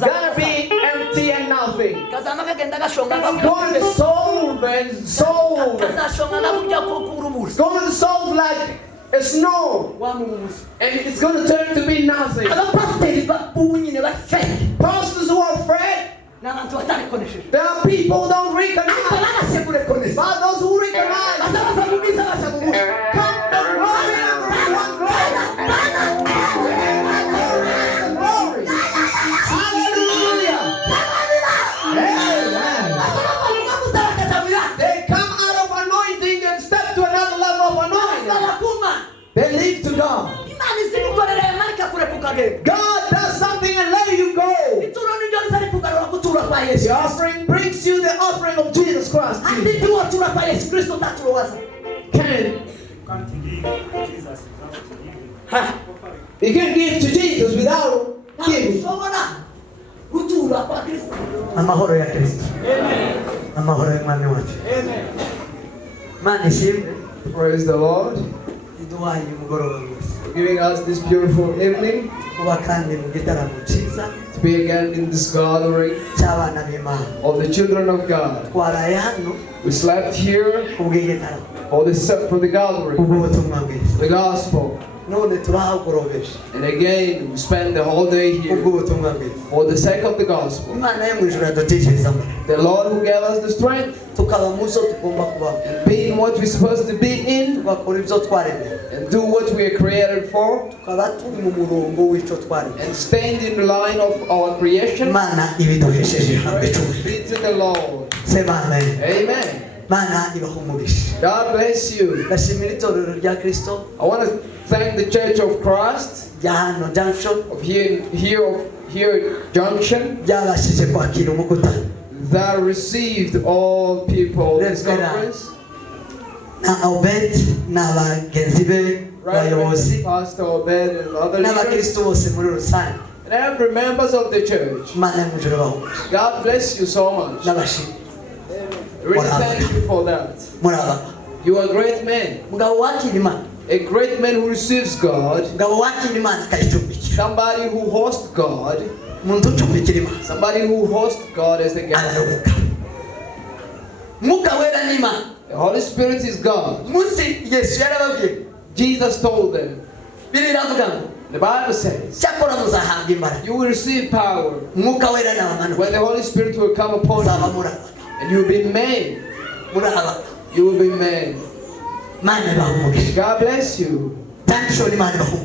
gonna be empty and nothing. Going to solve and solve. Going to solve like a snow. And it's going to turn to be nothing. Pastors who are afraid. There are people who don't recognize. But those who recognize. Come the glory of everyone. Glory. Hallelujah. Amen. They come out of anointing and step to another level of anointing. They leave to God. God does something and let you go. The offering brings you the offering of Jesus Christ. You can give to Jesus without giving. Amahoro ya Kristo. Amahoro ya Mwami wacu. Praise the Lord. Giving us this beautiful evening to be again in this gathering of the children of God. We slept here for the gathering, the gospel. And again, we spend the whole day here for the sake of the gospel. The Lord who gave us the strength and being what we're supposed to be in and do what we are created for and stand in the line of our creation. Be to the Lord. Amen. God bless you. I want to thank the Church of Christ of here Junction that received all people in this conference. Pastor Obed and other leaders and every members of the church. God bless you so much. Really thank you for that. You are a great man. A great man who receives God. Somebody who hosts God. Somebody who hosts God as the guest. The Holy Spirit is God. Jesus told them. The Bible says you will receive power when the Holy Spirit will come upon you. And you will be made. You will be made. God bless you.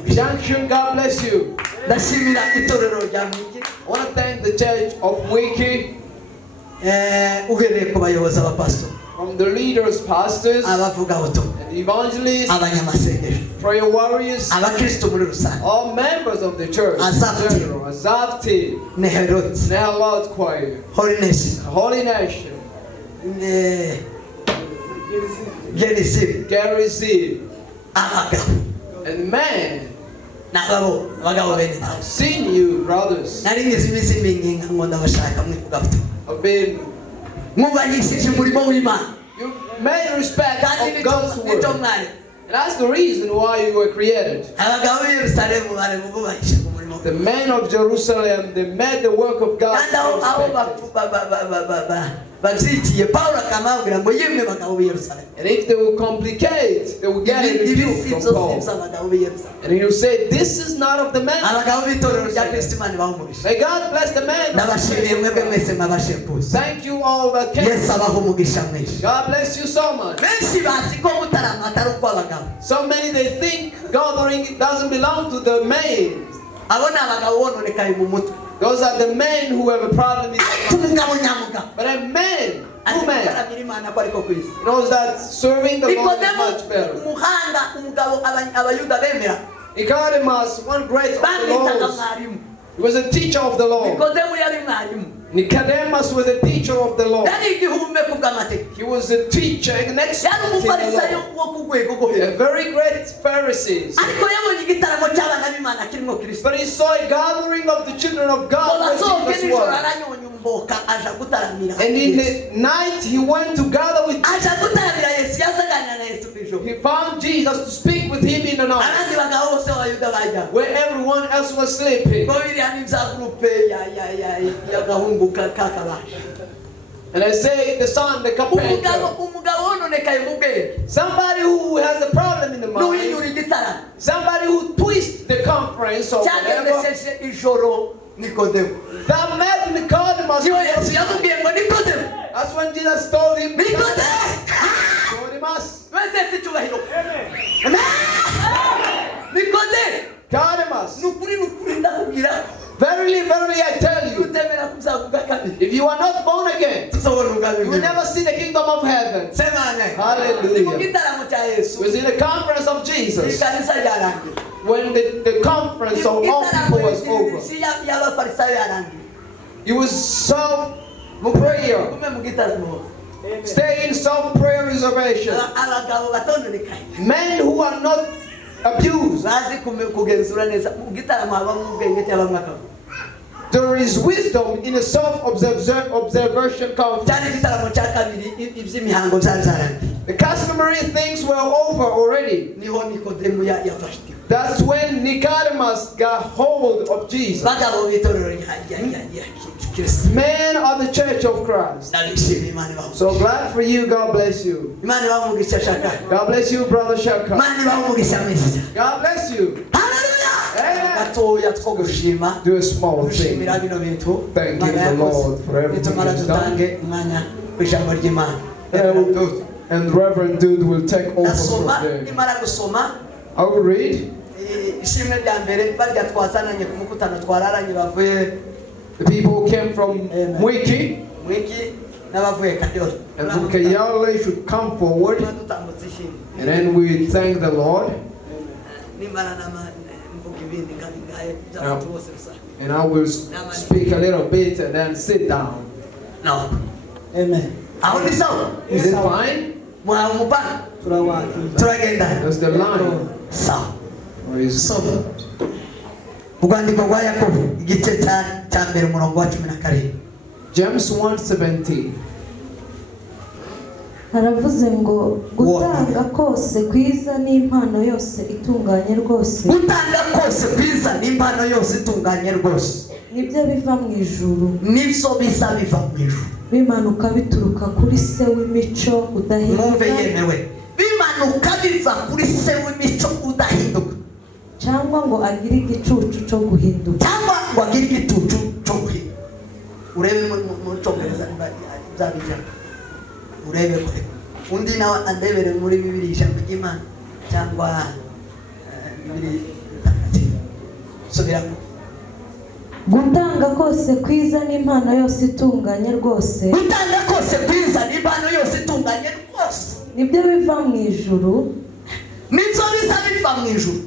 Junction, God bless you. I want to thank the church of Wiki. From the leaders, pastors, and evangelists, prayer warriors, all members of the church, Azaf team, Nehalot choir, Holy Nation, Gerizim, and man, I've seen you, brothers. I've been. You made respect of God's word. And that's the reason why you were created. The men of Jerusalem, they made the work of God. And if they will complicate, they will get it from Paul. And he will say, this is not of the man. May God bless the man. Thank you all that came. God bless you so much. So many, they think gathering doesn't belong to the men. Those are the men who have a problem with but a man, knows that serving the Lord is much better. Nicodemus, one great of the laws, he was a teacher of the law. Nicodemus was a teacher of the law. He was a teacher, an expert in the law. A very great Pharisee. But he saw a gathering of the children of God. And in the night he went to gather with Jesus. He found Jesus to speak with him in the night, abandi bagabo bose b'abayuda bajya where everyone else was sleeping. ngo biriya ni bya gurupe y'agahungu k'akabaje. And I say the son, the carpenter, umugabo wononekaye mu bwenge, somebody who has a problem in the mind, n'uhinyura igitaramo, somebody who twists the conference or whatever. cyagendesheje ijoro Nikodemo. That met Nicodemus. Niyo Yesu yamubwiye ngo Nikodemo. That's when Jesus told him, Nicodemus. Wese si cyubahiro. Amen. Nicodemus. Nukuri ndakubwira. Verily, verily, I tell you, utemera kuzavuga kabiri. if you are not born again, you will never see the kingdom of heaven. Hallelujah. Mu gitaramo cya Yesu. It was in the conference of Jesus. Ikanisa ryarangiye. When the conference of all people was over, it was self-prayer. Stay in self-prayer reservation. Men who are not abused. There is wisdom in a self-observation conference. The customary things were over already. That's when Nicodemus got hold of Jesus. Men of the Church of Christ. So glad for you. God bless you. God bless you, Brother Shaka. God bless you. Amen. Do a small thing. Thank you, the Lord, for everything He's done. And Reverend Dude will take over from there. I will read. The people who came from Mwiki and from Kayale should come forward, and then we thank the Lord. And I will speak a little bit and then sit down. No. Amen. Is it fine? That's the line. Or is it? James 1:17. Haravuze ngo gutanga kose kwiza n'impano yose itunganye rwose. Gutanga kose kwiza n'impano yose itunganye rwose. Nibyo biva mu ijuru. Nibyo biza biva mu ijuru. Bimanuka bituruka kuri se w'imico udahinduka. Mwumve yemewe. Bimanuka biva kuri se w'imico udahinduka. Cyangwa ngo agire igicucu cyo guhinduka. Cyangwa ngo agire igicucu cyo guhinduka. Urebe mu cyongereza byabijya. Urebe kure. Undi nawe andebere muri Bibiliya ijambo ry'Imana cyangwa Bibiliya takatifu. Subiramo. Gutanga kose kwiza n'impano yose itunganye rwose. Gutanga kose kwiza n'impano yose itunganye rwose. Nibyo biva mu ijuru. Nibyo biza biva mu ijuru.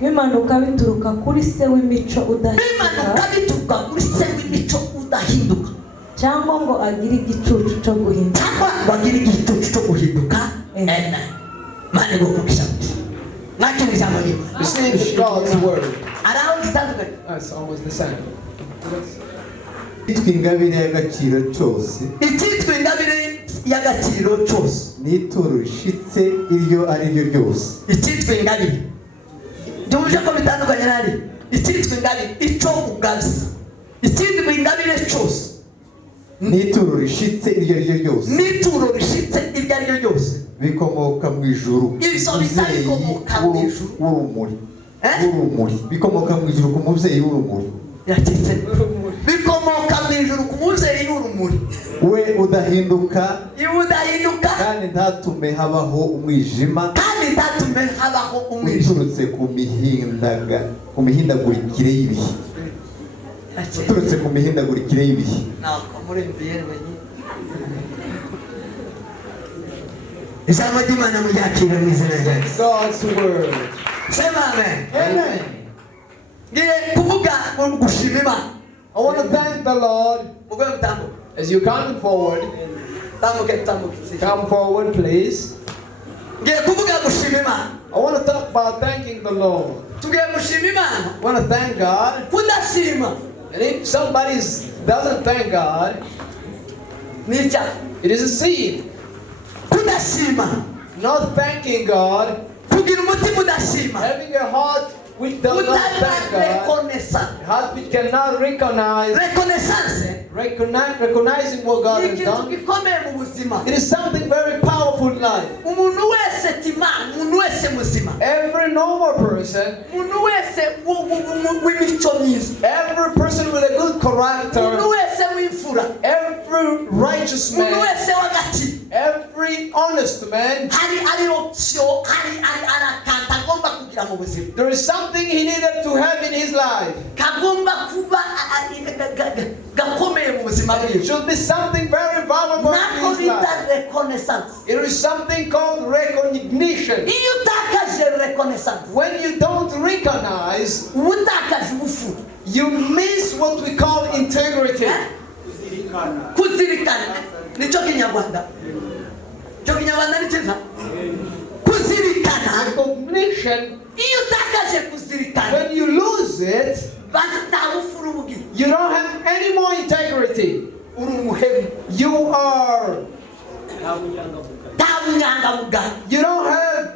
Bimanuka bituruka kuri se w'imico udahinduka. Bimanuka bituruka kuri se w'imico udahinduka. Cyangwa ngo agire igicucu cyo guhinduka. Cyangwa ngo agire igicucu cyo guhinduka. Amen. Mane go kukisha. Nakiri ijambo ry'Imana. This is God's word. Around standard. That's almost the same. Ingabire y'agaciro cyose. Icyitwa ingabire y'agaciro cyose. N'ituro rishitse iryo ari ryo ryose. Icyitwa ingabire. Byumvise ko bitandukanye nari. Icyitwa ingabire icyo ugaza. Icyitwa ingabire cyose. N'ituro rishitse iryo ari ryo ryose. N'ituro rishitse iryo ari ryo ryose. Bikomoka mu ijuru. Ibyo bikomoka mu ijuru. Urumuri. Urumuri. Bikomoka mu ijuru ku mubyeyi w'urumuri. Yakitse. Bikomoka mu ijuru ku mubyeyi w'urumuri. We udahinduka. Udahinduka. Kandi ntatume habaho umwijima. Kandi ntatume habaho umwijima. Uturutse ku mihindagurikire y'ibihe. Uturutse ku mihindagurikire y'ibihe. Ijambo ry'Imana muryakire mu izina rya Yesu. God's word. Sema amen. Amen. Ngiye kuvuga ngo gushima Imana. I want to thank the Lord. Mugoye mutambo. As you come forward, come forward, please. Ngiye kuvuga gushima Imana. I want to talk about thanking the Lord. Tugiye gushima Imana. I want to thank God. Kudashima. And if somebody doesn't thank God, nica, it is a sin. Kudashima. not thanking God, kugira umutima udashima, having a heart which does not thank God, reconnaissance. a heart which cannot recognize, recognizing what God has ikintu done. gikomeye mu buzima. It is something very powerful in life. Umuntu wese tima, umuntu wese muzima, Every normal person, umuntu wese w'imico myiza, every person with a good umuntu character, wese w'imfura, every righteous umuntu man, wese w'agaciro, every honest man, hari option, hari akantu agomba kugira mu buzima, there is something he needed to have in his life. kagomba kuba gakomeye mu buzima It bwiwe. should be something very valuable in Nako his life. bita reconnaissance. It is something called recognition. Iyo utakaje reconnaissance, When you don't recognize, uba utakaje ubufura. you miss what we call integrity. Kuzirikana nicyo kinyarwanda. Cyo kinyarwanda ni cyiza. Kuzirikana. Recognition, Iyo utakaje kuzirikana, when you lose it, basi nta bufura uba ugira. you don't have any more integrity. Uri umuhemu. You are, Nta bunyangamugayo.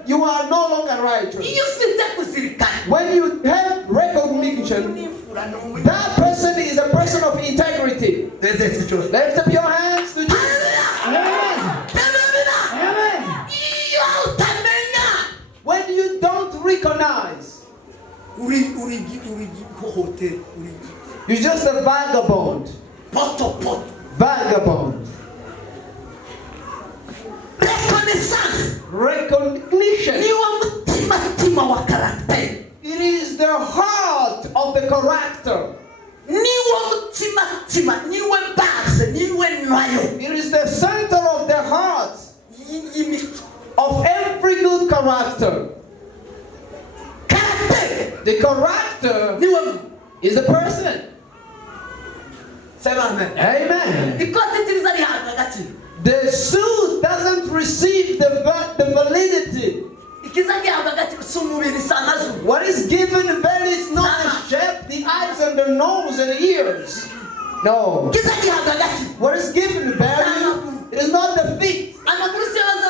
you are no longer righteous. Iyo ufite kuzirikana, When you have recognition, n'imfura ni umunya. that person is a person of integrity. Lift up your hands to Jesus. Amen. Amen. Iyo utamenya, When you don't recognize, uri hohote, you're just a vagabond. poto. Vagabond. Reconnaissance. Recognition. Niwo mutima wa karakter. It is the heart of the character. Niwo mutima, niwe base, niwe nwayo. It is the center of the heart of every good character. Karakter. The character Niwe. is the person. Say amen. Amen. Ikote tiriza rihabwa agaciro. The suit doesn't receive the validity. Ikiza gihabwa agaciro si umubiri si amazuru. What is given value is not the shape, the eyes and the nose and the ears. No. Ikiza gihabwa agaciro. What is given value, it is not the feet. Amaguru si baza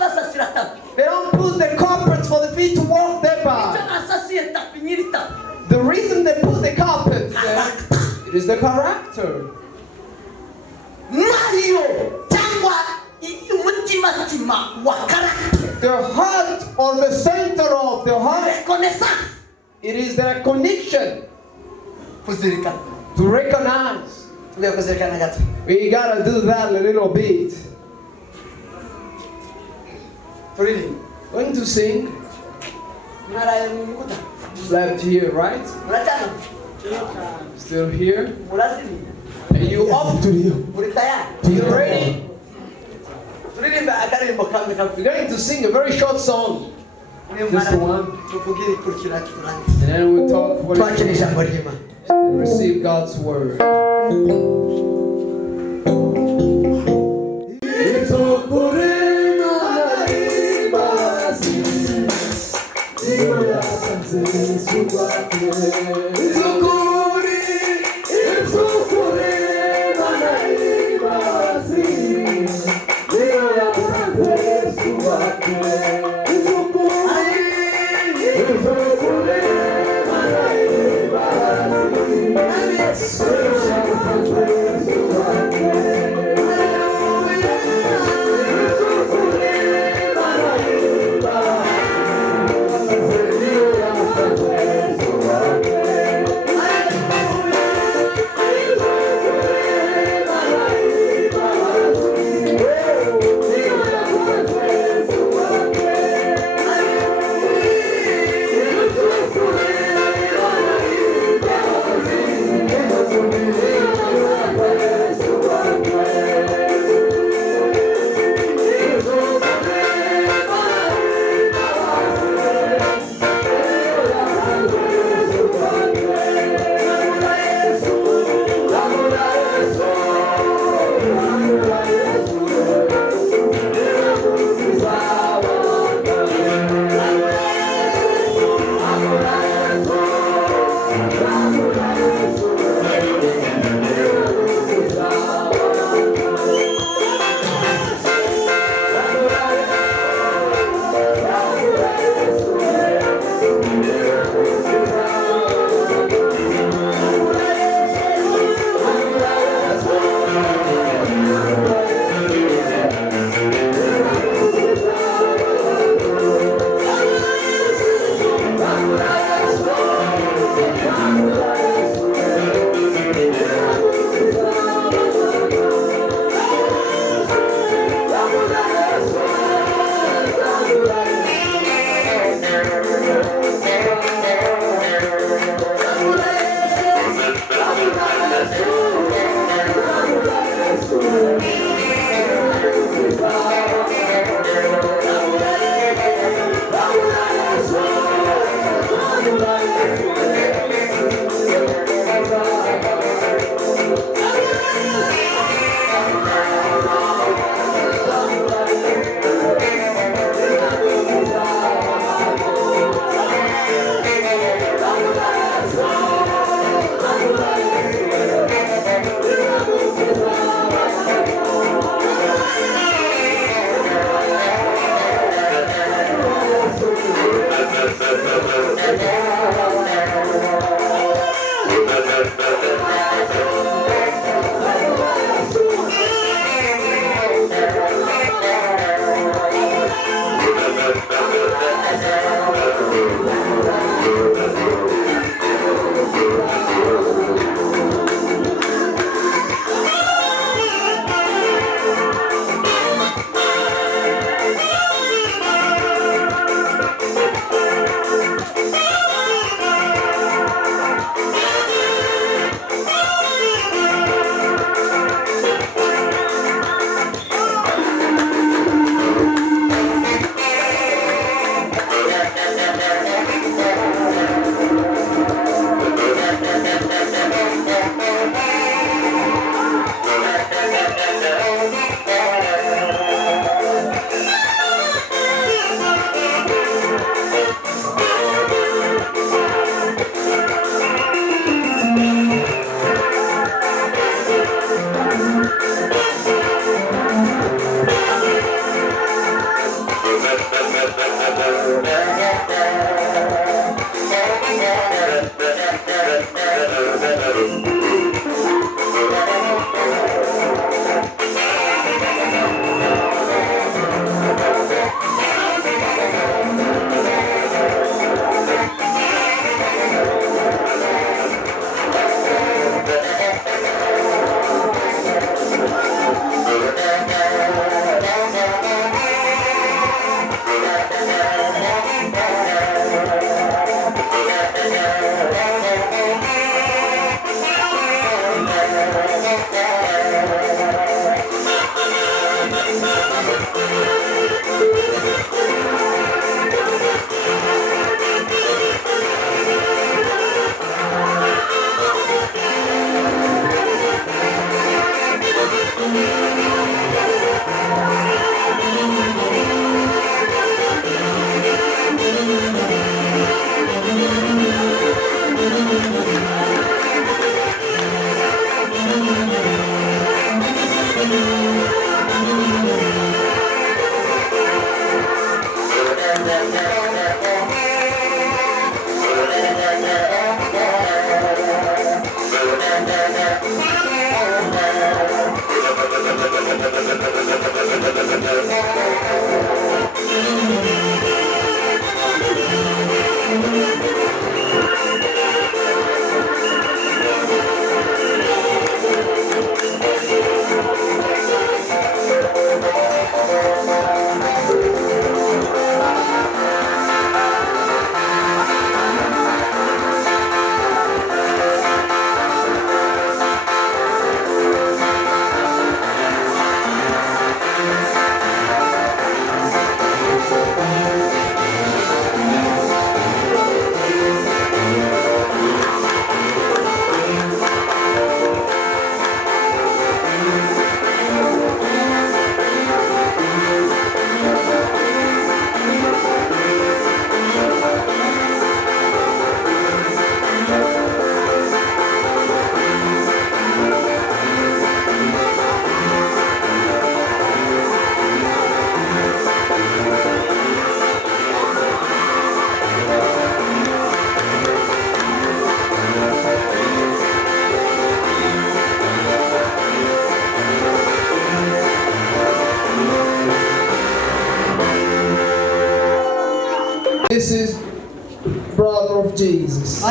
basasira tapi. They don't put the carpets for the feet to walk there Icyo by. nasasiye tapi nyiri tapi. The reason they put the carpet there, it is the character. Mario cyangwa umutima wa karakter. The heart or the center of the heart, Reconnaissance. it is the connection Kuzirikana. to recognize. Tugiye kuzirikana gato. We gotta do that a little bit. Turirimba. Going to sing. Mwaraye mu nyuguta. Left here, right? Muracana. Still here. Murazini. Are you up to you? Muri tayari. Are you ready? Turirimba akaririmbo kamwe kamwe. We're going to sing a very short song. Just the one. Tuvugira ikurikira turangiza. And then we'll talk what Twakira it ijambo ry'Imana. and receive God's word. Yes.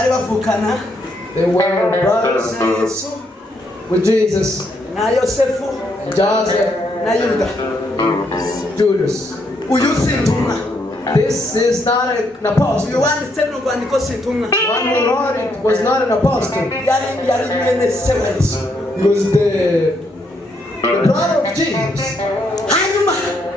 bari bavukana They were brothers na Yesu with Jesus, na Yosefu Joseph, na Yuda. Judas. Uyu si intumwa. This is not an Uyu apostle. wanditse mu rwandiko si intumwa. One who wrote it was not an apostle. Yari mwene se wa Yesu. He was the brother of Jesus. Hanyuma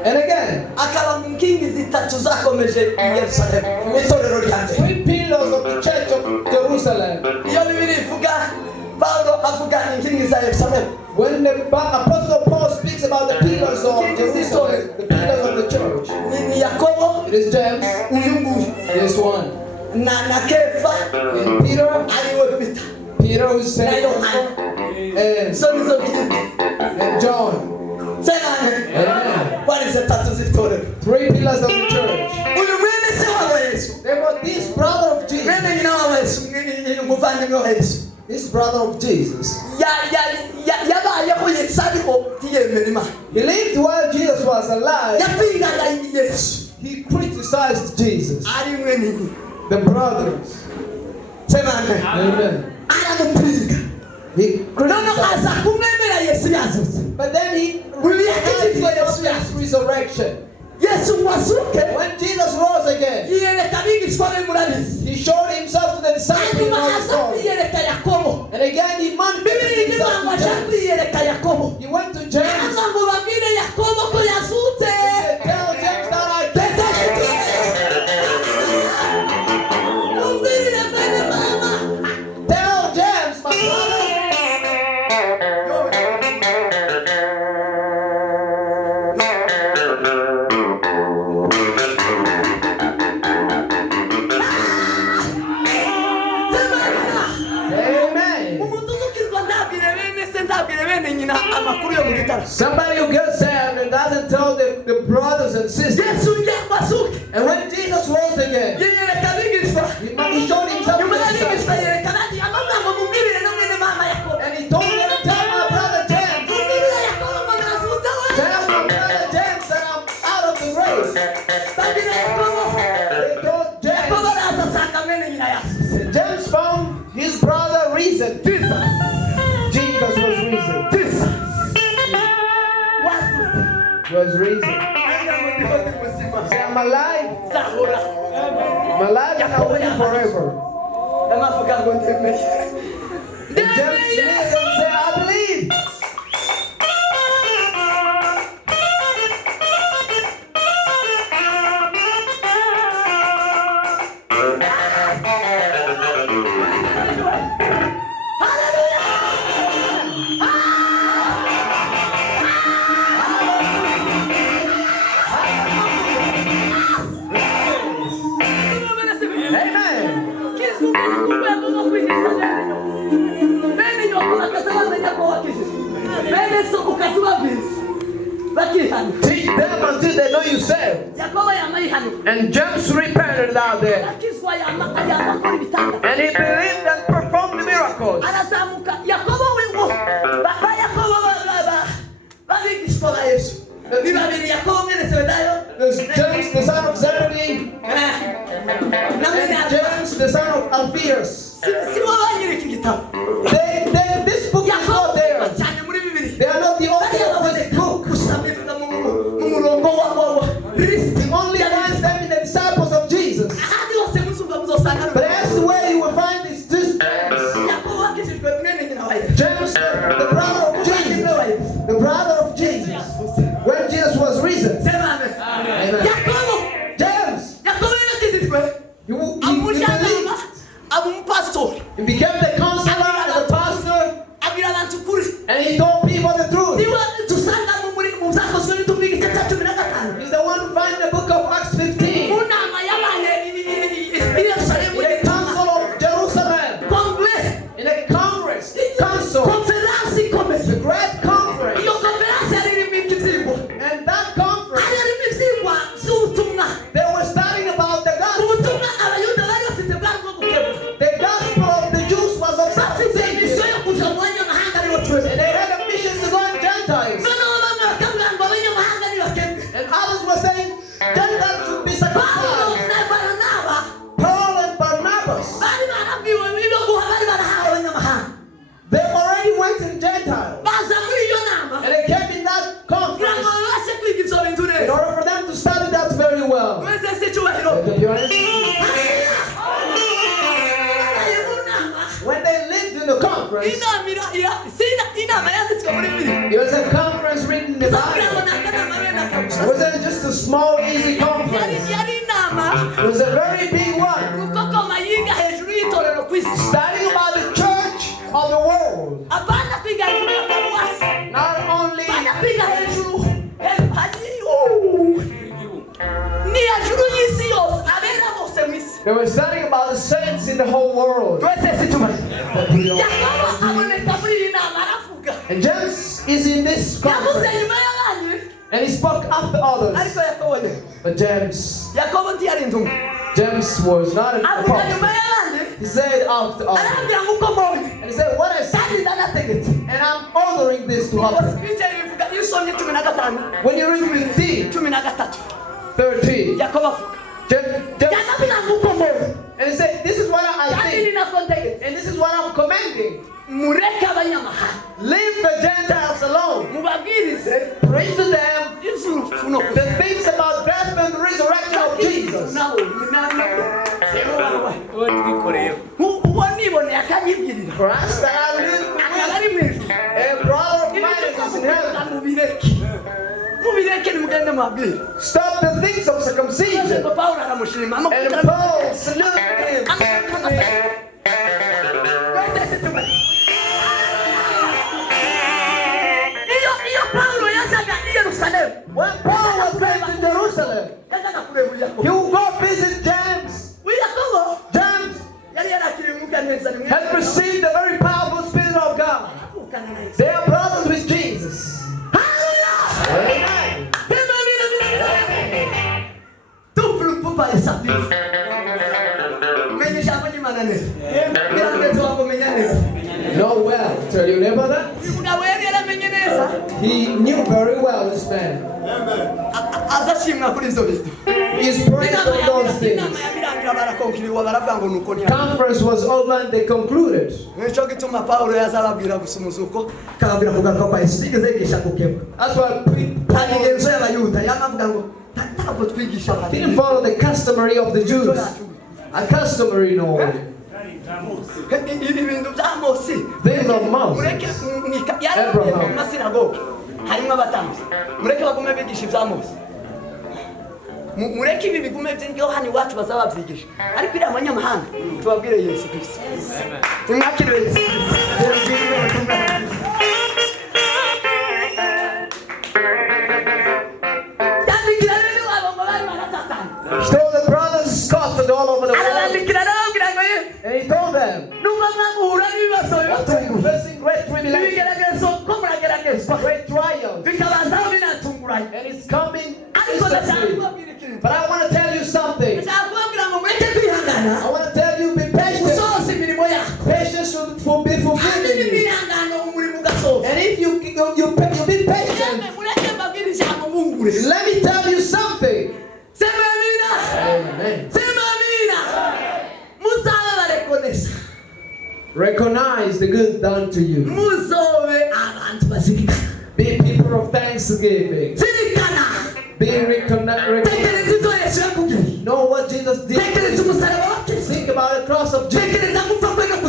And again, akaba mu nkingi zitatu zakomeje i Yerusalemu itorero rya mbere. 3 pillars of the church of Jerusalem. Iyo Bibiri ivuga Paulo avuga inkingi za Yerusalemu. When the Apostle Paul speaks about the pillars of Jerusalem, the pillars of the church, Ni Yakobo, it is James, uyu nguyu this one, na Kefa and Peter, ariwe Peter Peter who na said, Yohana. and So nizo nkingi. John. Semane. Amen. Kwani zitatu z'itorero. 3 pillars of the church. Uyu mwene se wa Yesu. Therefore, this brother of Jesus, Mwene nyina wa Yesu, umuvandimwe wa Yesu. this brother of Jesus, yabayeho Yesu ariho ntiyemera Imana. he lived while Jesus was alive. Yapingaga Yesu. He criticized Jesus. Ari mwene nyina. The brothers. Semane. Amen. Aramupinga. He Nono criticized. aza kumwemera Yesu yazutse. But then he Yesu his resurrection. Yesu wazuke. When Jesus rose again, Yiyereka abigishwa be murabizi. he showed himself to the disciples in Hanyuma all aza his glory. kwiyereka Yakobo. And again he manifested Bibiri himself ivuga ngo to aja James. kwiyereka Yakobo. He went to James. Hanyuma ngo babwire Yakobo ko yazutse. Tell James that I Ndetse umbwirire mwene mama. tell James, my brother. Amen. Umuntu uzukizwa ndabwire bene se ndabwire bene nyina amakuru yo mu gitara. Somebody who gets saved and doesn't tell the brothers and sisters. Yesu yazuke. And when Jesus rose again, Yiyereka abigishwa. he showed himself to Nyuma the y'abigishwa disciples. yereka abandi amagambo mubwirire no mwene mama Yakobo. And he told them, tell my brother James. Mubwirire Yakobo ngo nazutse we. Tell my brother James that I'm out of the grave. Babwire Yakobo. They told Yakobo James. araza asanga mwene nyina yazutse. James found his brother risen. Jesus was risen. Wazutse. Was risen. Hanyuma ngo ndiho ndi muzima. Say, I'm alive. Zahura. I'm alive and I'll live forever. Amavuga ngo ndemeye. And James lived and said, I believe. Amen. Teach them until they know you saved. And James repented out there. And he believed and performed the miracles. There's James, the son of Zebedee, and James, the son of Alphaeus. This book is not there. They are not the author of this book. The only ones them in the disciples of Jesus. But elsewhere you will find these two James. James, the brother of Jesus. The brother of Jesus. When Jesus was risen. Amen. James. He became the counselor and the pastor. And he told people the truth. He's the one who finds the book of Acts 15. In the council of Jerusalem. In a congress. Council. The great conference. And that conference, they were studying about the gospel. The gospel of the Jews was of something. And they had a mission be honest? When they lived in the conference, it was a conference written in the Bible. It wasn't just a small, easy conference. It was a very big one. Studying about the church of the world. Not only they were studying about the saints in the whole world. And James is in this conference. And he spoke after others. But James was not an apostle. He said after others. And he said, what I said, and I'm ordering this to happen. When you read 15, 13, and he said, this is what I think, and this is what I'm commanding. Leave the Gentiles alone. Preach to them the things about death and the resurrection of Jesus. Christ that I live, a brother of mine is in heaven. Stop the things of circumcision. And Paul saluted him. When Paul was going to Jerusalem, he would go visit James. James had received the very powerful Spirit of God. They are brothers with Jesus. Amen. Know well. Tell you about that? He knew very well this man. He's praying for those things. Conference was over and they concluded. That's why he didn't follow the customary of the Jews. A customary norm. Things of Moses, Abraham. mureke ibi bigume by'ingo hano iwacu bazababyigisha ariko iri abanyamahanga tubabwire Yesu Kristo tumwakire Yesu So the brothers scattered all over the world. And he told them, after facing great tribulation, great trials, and it's coming instantly. But I want to tell you something. I want to tell you, be patient. Patience will be fulfilled in you. And if you be patient, let me tell you something. Amen. Recognize the good done to you. Be people of thanksgiving. Be recognized. Know what Jesus did. Think about the cross of Jesus.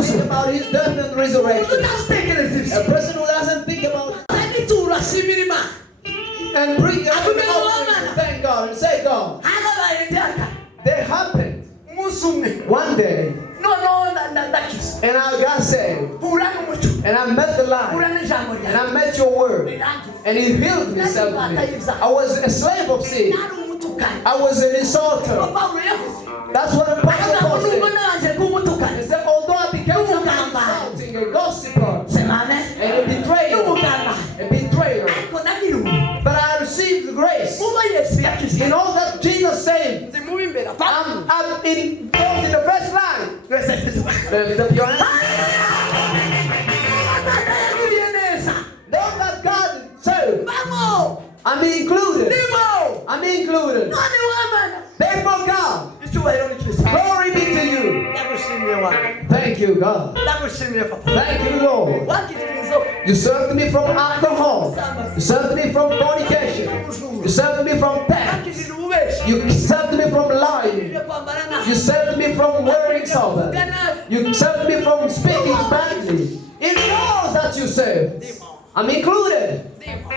Think about his death and resurrection. A person who doesn't think about it and bring your offering, thank God and say, God, they happened one day. And I got saved. And I met the light. And I met your word. And he healed me. I was a slave of sin. I was an insulter. That's what the Apostle said. He said, although I became insulting, a gossiper, and a betrayer, but I received the grace. In all that Jesus saved, I'm in the first line. Lift up your hands. Know that God saved. I'm included. I'm included. Therefore, God, glory be to you. Thank you, God. Thank you, Lord. You saved me from alcohol. You saved me from fornication. You saved me from theft. You saved me from lying. You saved me from wearing something. You saved me from speaking badly. It knows that you saved. I'm included.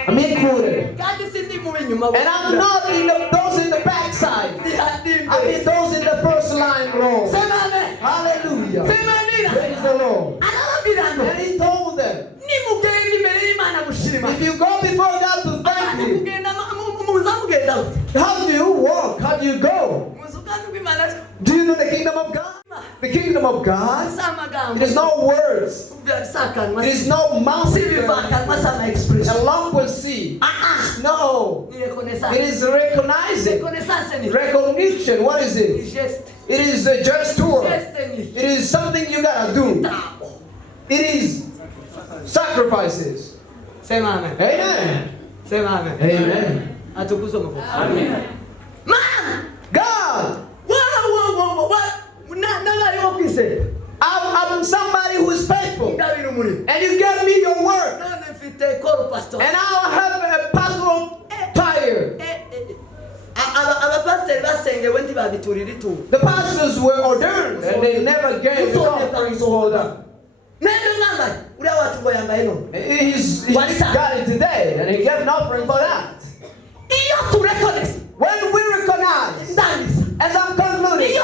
I'm included. And I'm not in those in the backside. I'm in those in the first line row. Hallelujah. Praise the Lord. And he told them, if you go before God to thank Him, how do you walk? How do you go? Do you know the kingdom of God? The kingdom of God, it is no words. It is no mountain. A lump will see. No. It is recognizing. Recognition. What is it? It is a gesture. It is something you gotta do. It is sacrifices. Amen. Amen. Amen. Amen. Amen. Man! God! I'm somebody who is faithful. And you gave me your word. And I'll have a pastoral tire. The pastors were ordained and they never gave offerings for them. He's got it today and he gave an offering for that. When we recognize, as I'm concluding,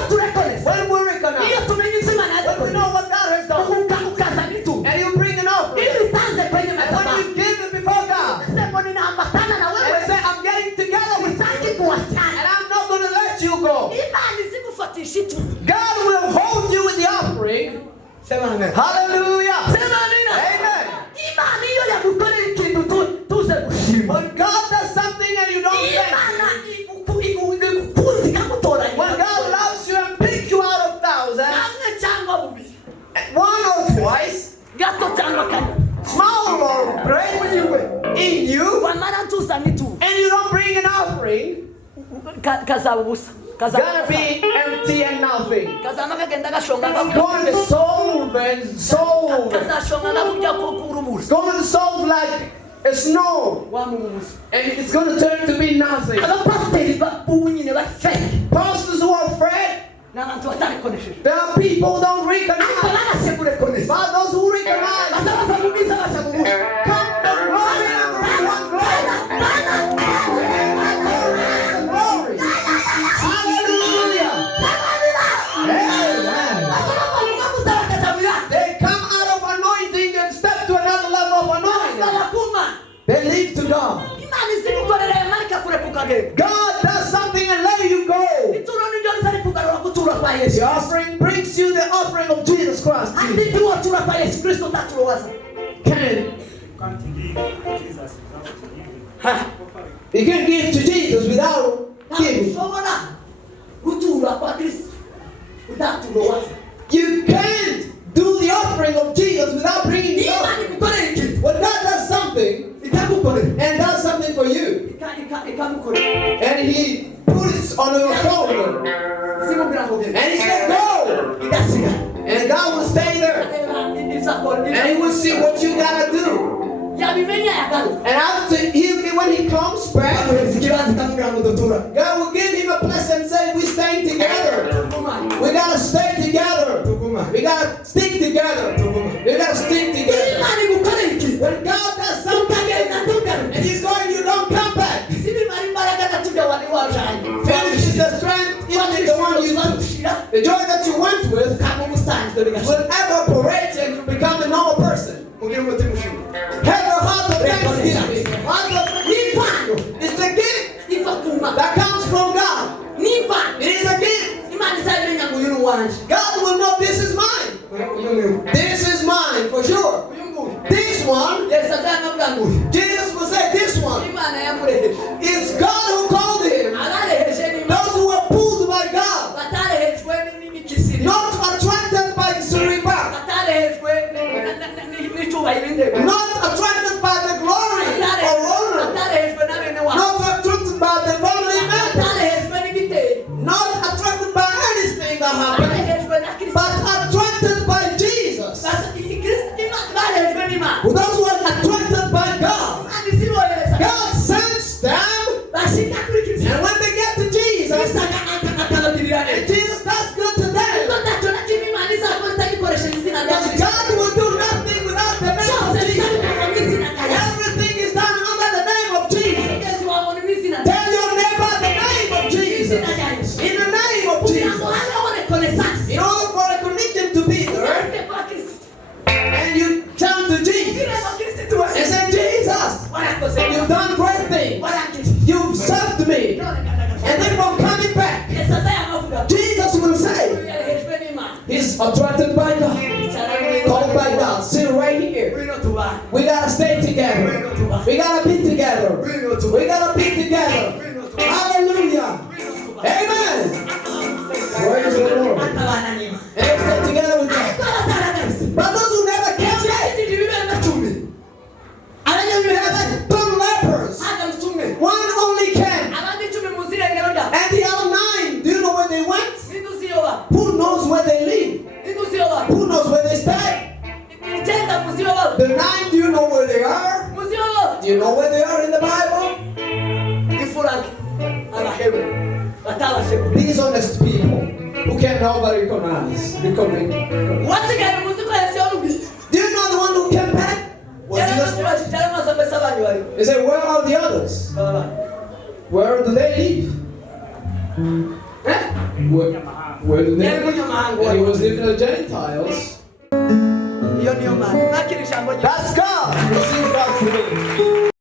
when we recognize, when we know what God has done, and you bring an offering, and when you give it before God, and say, I'm getting together with you, and I'm not going to let you go. God will hold you with the offering. Hallelujah. Amen. When God does something and you don't thank Him, when God loves you and picks you out of thousands, one or twice, small or great, in you, and you don't bring an offering, gonna be empty and nothing. Going to solve and solve. It's going to solve like a snow. And it's going to turn to be nothing. Pastors who are afraid, there are people who don't recognize. But those who recognize, come the glory and everyone glory. Hallelujah. Amen. They come out of anointing and step to another level of anointing. They leave to God. God does something and let you go. The offering brings you the offering of Jesus Christ. You can't give to Jesus without giving. You can't do the offering of Jesus without bringing the offering. When God does something, and does something for you, and He puts on your shoulder, and He said go, and God will stay there, and He will see what you gotta do. And after when He comes back, God will give him a blessing and say, we're staying together. We gotta stay together. We gotta stick together. We gotta stick together. When God does something and He's going, you don't come back. Finish is the strength, even if the one you love. The joy that you went with will evaporate and you become a normal person. Have a heart of thanksgiving. It's a gift that comes from God. It is a gift. God will know this is mine. This is mine for sure. This one, Jesus will say this one. It's God who called him. Those who were pulled by God. Not attracted by the cerebral. Not attracted by the glory. We gotta be together. We gotta be together. Hallelujah. Amen. Praise the Lord. And let's get together with God. But those who never came yet, two lepers. One only came. And the other 9, do you know where they went? Who knows where they live? Who knows where they stay? The 9, do you know where they are? Do you know where they are in the Bible? These honest people who can nobody recognize. Do you know the one who came back? They say, where are the others? Where do they live? Where do they live? And he was living with the Gentiles. That's God. Receive God's